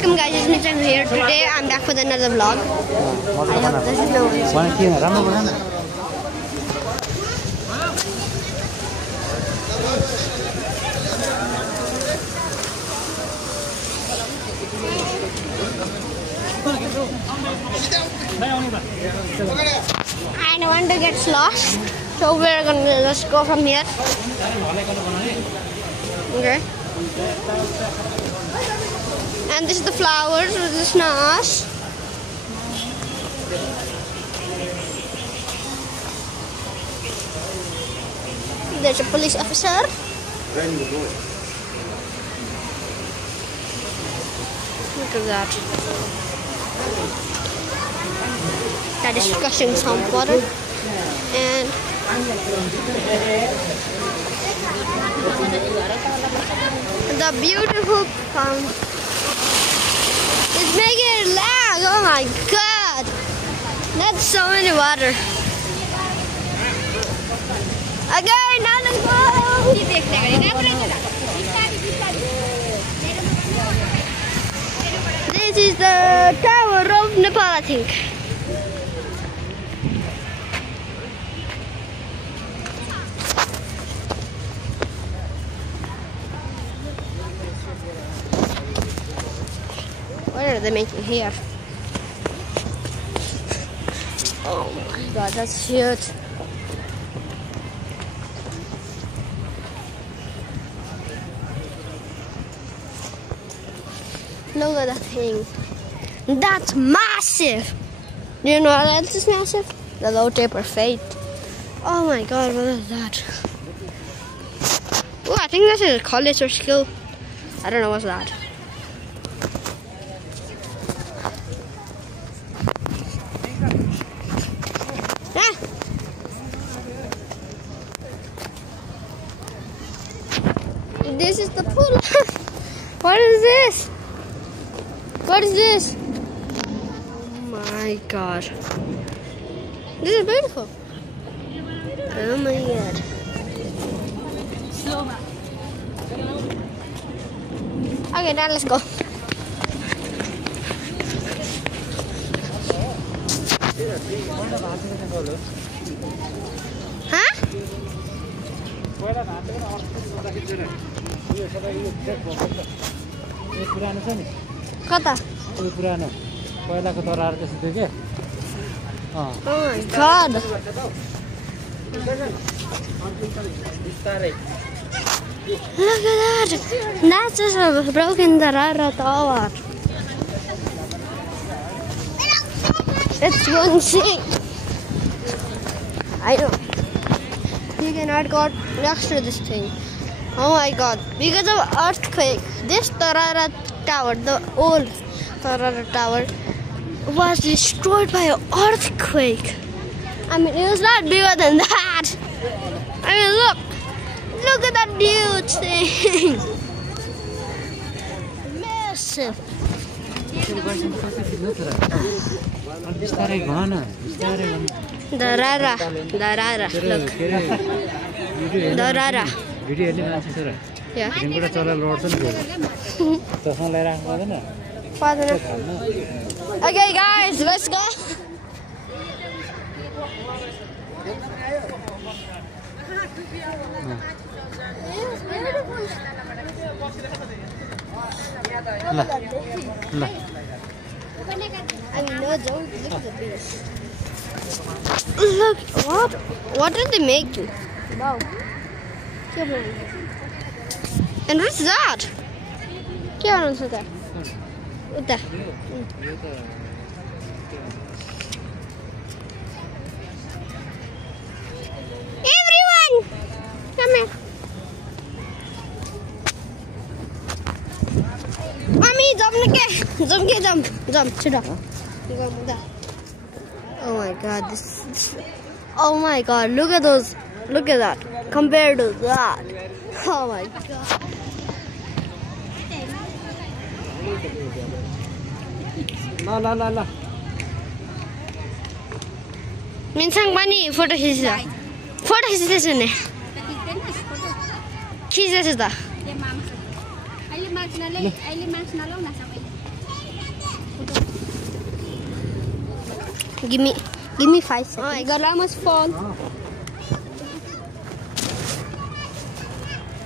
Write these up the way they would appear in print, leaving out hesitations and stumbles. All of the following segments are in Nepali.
welcome guys, it's Nitin here. Today I'm back with another vlog. I hope this is no I don't want to get lost, so we're gonna just go from here. Okay. And this is the flowers with the stars. There's a police officer. Look at that. That is gushing some water. And the beautiful pond is making it lag. Oh my god, that's so many water. Okay, now let's go. This is the Tower of Nepal, I think. What are they making here? Oh my god, that's huge. Look at that thing. That's massive. Do you know what else is massive? The low taper fate. Oh my god, what is that? Oh, I think this is a college or school. I don't know what's that. This is the pool. What is this? What is this? Oh my god. This is beautiful. Oh my god. Okay, now let's go. Huh? Kata? Oh my god. Look at that. That's just a broken Tarara tower. It's one thing. I know. You cannot go next to this thing. Oh my god. Because of earthquake, this Tarara tower, the old Tarara tower, was destroyed by an earthquake. I mean, it was not bigger than that. I mean, look at that huge thing. Massive. Darara, look. Darara. Yeah. Okay, guys, let's go. I mean, no, don't look at the beach. Look, what are they making? Wow. And what's that? What's that? What the? Everyone! Come here. Mommy, jump, sit down. Oh my god, this oh my god, look at those, look at that, compared to that. Oh my god. La. Minsang pani photo khicida sune. Khicida. Give me 5 seconds. Oh my god, I almost fall.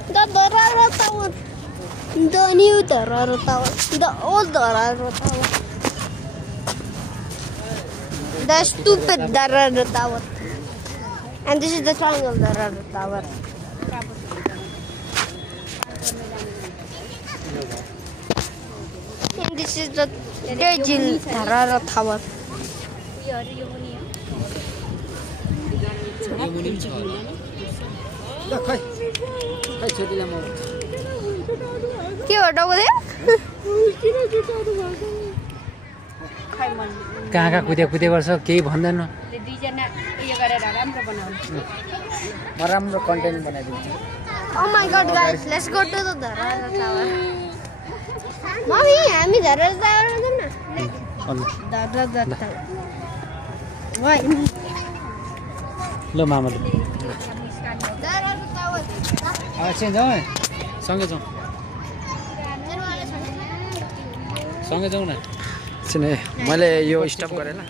The Dorado Tower. The new Dorado Tower. The old Dorado Tower. The stupid Dorado Tower. And this is the triangle Dorado Tower. And this is the Tejil Dorado Tower. के हो डबले कहाँ कुदे गर्छ केही भन्दैन दुईजना उयो गरेर राम्रो बनाउनु म राम्रो कन्टेन्ट बनाइदिन्छु Oh my god guys, let's go to the Dorado Tower. Mommy, हामी Dorado Tower जाऊँ न Dorado Tower. Why? ल मामाले Dorado Tower. एकछिन जाउँ है सँगै जाउँ सँगै जाउँ न एकछिन है मैले यो स्टप गरेँ ल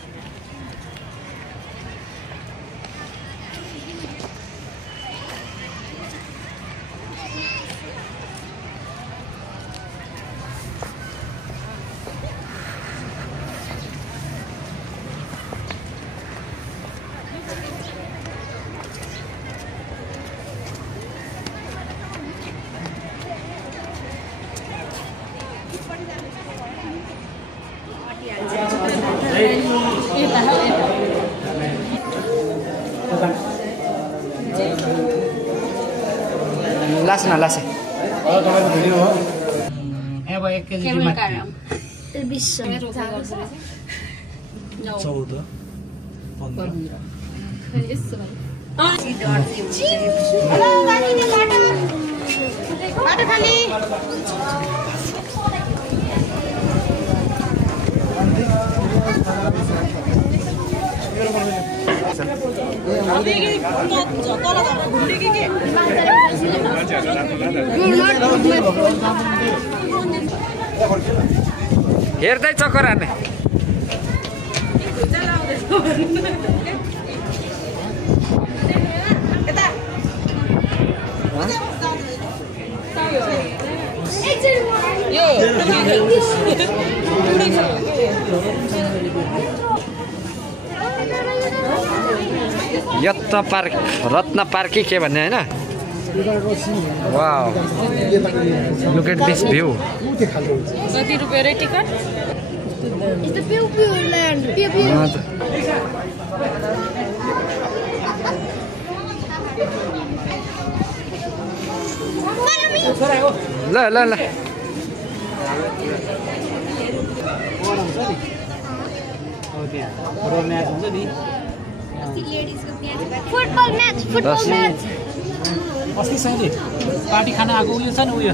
लास न लासे अब 1 केजी हेर्दै चक्कर हान्ने यत्न पार्क रत्न पार्क के भन्ने हैन wow look at this view कति रुपैयाँ रे ticket It's the Pew Pew land. Pew Pew. ल ल ल Football match. अस्ति सहिले पार्टी खाना आएको उयो छ नि उयो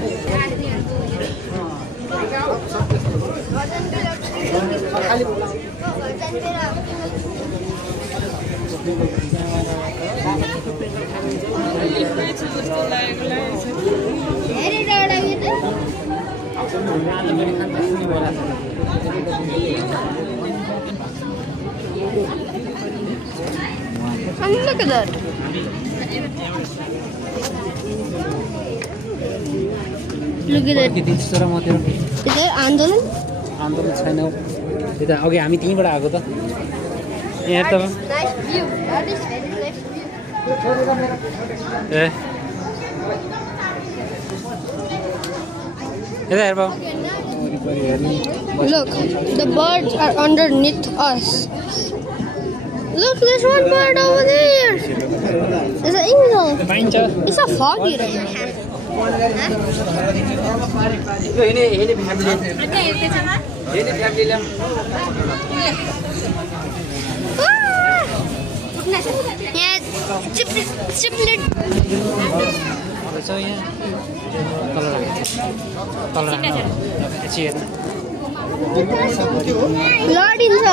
Look at that. Look at that. किति सर म तेरो Is there आन्दोलन छैन त्यता अघि हामी त्यहीँबाट आएको त यहाँ त Nice view. That is very nice view. ए यता हेर बाबु Look, the birds are underneath us. Look, there's one bird over there. There's an eagle. It's so foggy right now. Yeah, chiplet. लडिन्छ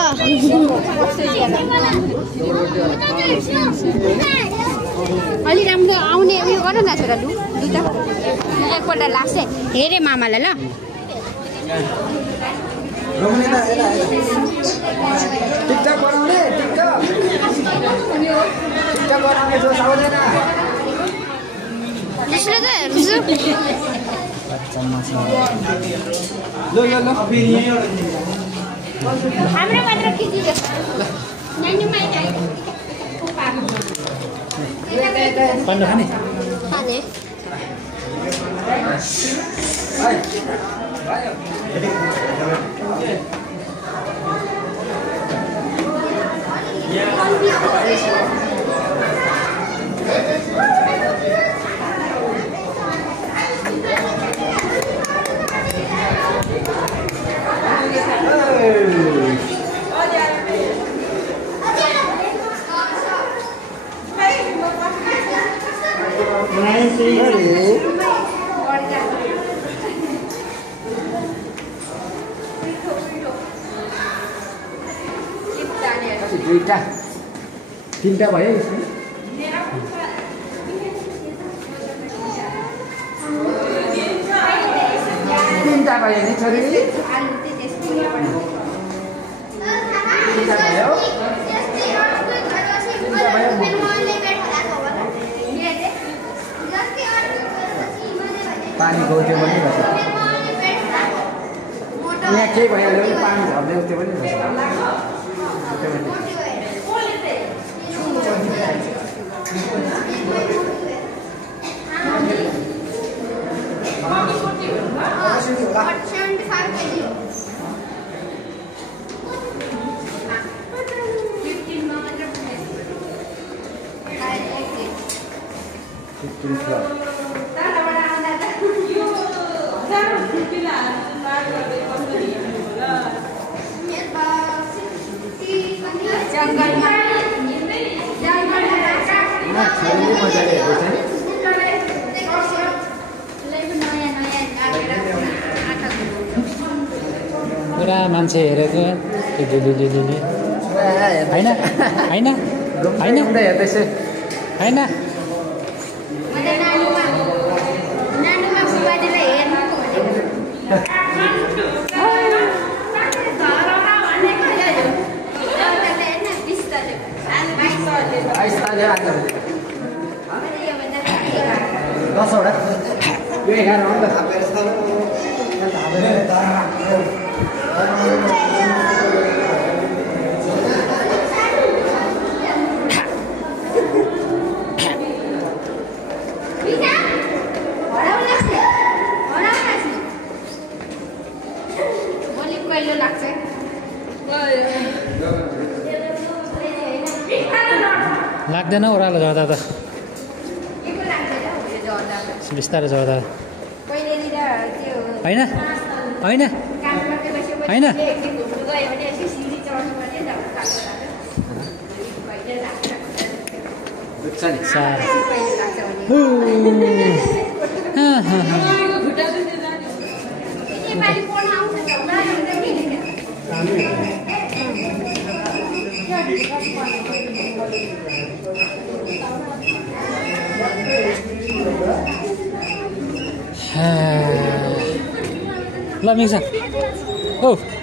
अलि राम्रो आउने उयो गर न छोरा लु दुईटा एकपल्ट लाग्छ हेरे मामालाई ल टिकटक बनाउने त्यसले त हेर्छु हाम्रो मात्र खिचिदियो पाण्डु खाने खाने दुईटा तीनटा भयो यसमा तीनटा भयो नि छोरी पानी गयो पनि भन्छ यहाँ केही भइहाल्यो भने पानी झर्दै त्यो पनि भन्छ पुरा मान्छे हेरेको होइन होइन होइन हेर्दैछु होइन दसवटा यो 11 हो नि त लाग्दैन ओह्रालो झर्दा त बिस्तारै झर्दा होइन होइन होइन ल मिक्सा औ